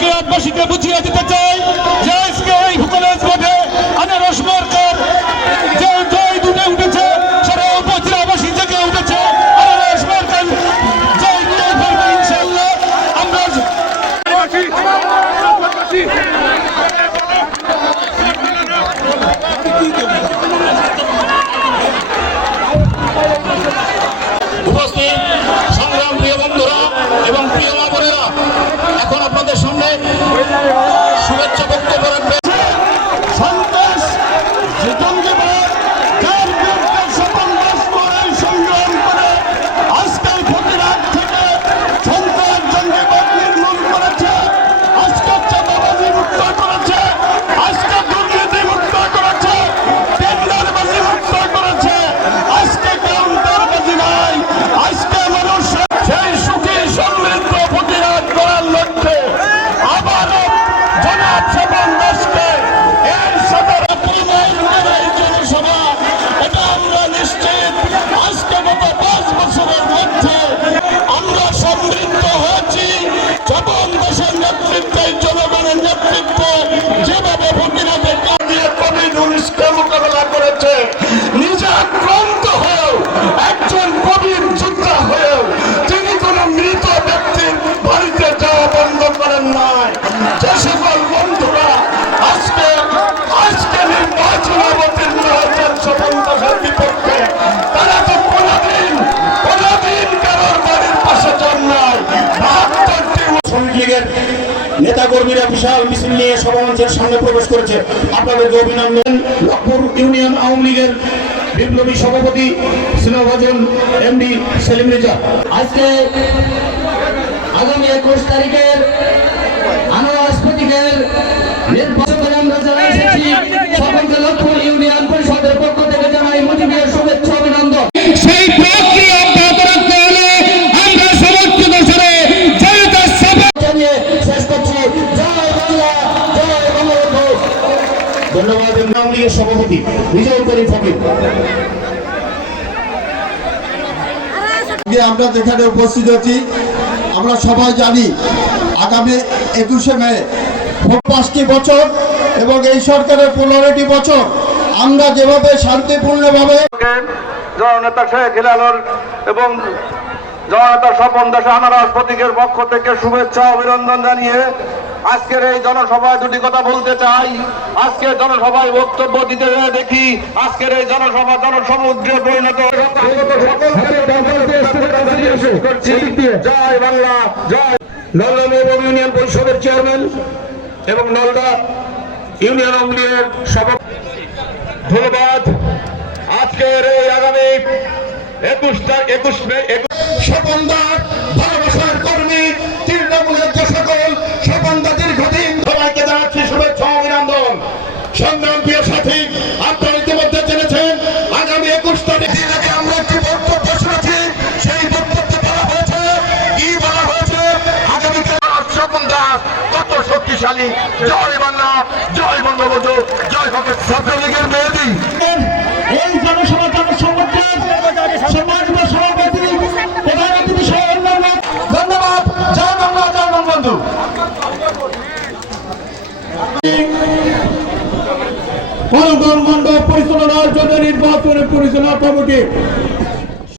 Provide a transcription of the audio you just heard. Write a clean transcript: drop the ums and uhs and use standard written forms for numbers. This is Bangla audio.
দেশবাসীকে বুঝিয়ে দিতে চাই যে আজকে এই কলেজ মাঠে আনারস মার্কার যে জয় দুটে উঠেছে সারা উপজেলাবাসী জেগে উঠেছে। আনারস মার্কার জয় নিয়ে ফেলবে ইনশাআল্লাহ। আমরা উপস্থিত সংগ্রাম প্রিয় বন্ধুরা এবং প্রিয় মা বোনেরা, এখন আপনাদের সামনে শুভেচ্ছা বক্তব্য রাখবে সন্ত্রাস জঙ্গিবাদ যার বিরুদ্ধে স্বপন দাস লড়াই সংগ্রাম করে আজকের ফকিরহাট থেকে সন্ত্রাস জঙ্গিবাদ নির্মূল করেছে, আজকে চাঁদাবাজি মুক্ত করেছে, আজকে দুর্নীতি মুক্ত করেছে, টেন্ডারবাজি মুক্ত করেছে, আজকে কাউন্টারবাজি নাই, আজকে মানুষ সেই সুখী সমৃদ্ধ ফকিরহাট করার লক্ষ্যে আবারও জনাব স্বপন দাসকে এই সদরে পুনরায় জনসভা, এটা আমরা নিশ্চিত আজকে গত 5 বছরের মধ্যে আমরা সমৃদ্ধ হয়েছি। স্বপন দাসের নেতৃত্বে, জনগণের নেতৃত্বে যেভাবে ফকিরহাটে কাঁদিয়ে কোভিড-19 মোকাবেলা করেছে, নিজে আক্রান্ত হয়েও একজন কোভিড যোদ্ধা হয়েও তিনি কোনো মৃত ব্যক্তির বাড়িতে যাওয়া বন্ধ করেন নাই। যে সকল বন্ধুরা আজকে নির্বাচন অবতীর্ণ হয়েছেন স্বপন দাসের বিপক্ষে, তারা তো কোনদিন কারোর বাড়ির পাশে যান নাই। 72টি শ্রমিক লীগের নেতা কর্মীরা বিশাল মিছিল নিয়ে সভামঞ্চের সামনে প্রবেশ করেছে। আপনাদেরকে অভিনন্দন। লক্ষ্মীপুর ইউনিয়ন আওয়ামী লীগের বিপ্লবী সভাপতি স্নেহভাজন এমডি সেলিম রেজা আজকে আগামী 21 তারিখের আনারস প্রতীকের নির্বাচনে আমরা যারা এসেছি সকলকে লক্ষ্মীপুর ইউনিয়ন পরিষদের পক্ষ থেকে জানাই মুজিবের শুভেচ্ছা অভিনন্দন। সেই প্রক্রিয়া অব্যাহত রাখতে হলে আমরা সমর্থিত স্বরে জনতার সেবা জানিয়ে শেষ করছি। জয় বাংলা, জয় বঙ্গবন্ধু। ধন্যবাদ। আওয়ামী লীগের সভাপতি বিজয় করিম ফকির। আমরা যেখানে উপস্থিত আছি আমরা সবাই জানি আগামী 21শে মে 5টি বছর এবং এই সরকারের 15টি বছর আমরা যেভাবে শান্তিপূর্ণভাবে জননেতা শেখ হেলালর এবং জননেতা স্বপন দাস আনারস প্রতীকের পক্ষ থেকে শুভেচ্ছা অভিনন্দন জানিয়ে আজকের এই জনসভায় দুটি কথা বলতে চাই। আজকের জনসভায় বক্তব্য দিতে দেখি আজকের এই জনসভা জনসমুদ্রে পরিণত। জয় বাংলা, জয়। নলদা ইউনিয়ন পরিষদের চেয়ারম্যান এবং নলদা ইউনিয়ন আওয়ামী লীগের সভাপতি, ধন্যবাদ। আজকের এই আগামী 21 মে স্বপন দাস ভালোবাসার কর্মী, তৃণমূলের যে সকল স্বপন দা দীর্ঘদিন সবাইকে জানাচ্ছি শুভেচ্ছা অভিনন্দন। সংগ্রাম প্রিয় সাথী, আপনারা ইতিমধ্যে জেনেছেন আগামী 21 তারিখে আমরা একটি বক্তব্য শুনেছি। সেই বক্তব্যে বলা হয়েছে, কি বলা হয়েছে, আগামীকাল স্বপন দাস কত শক্তিশালী। জয় বাংলা, জয় বঙ্গবন্ধু, জয় ছাত্রলীগের মেয়েদি। এই জনসভা জনসমুদ্রের সম্মানিত সভাপতি প্রধান অতিথি সহ অন্যান্য ধন্যবাদ। জয় বাংলা, জয় বঙ্গবন্ধু। মণ্ডপ পরিচালনার জন্য নির্বাচনের পরিচালনা কমিটি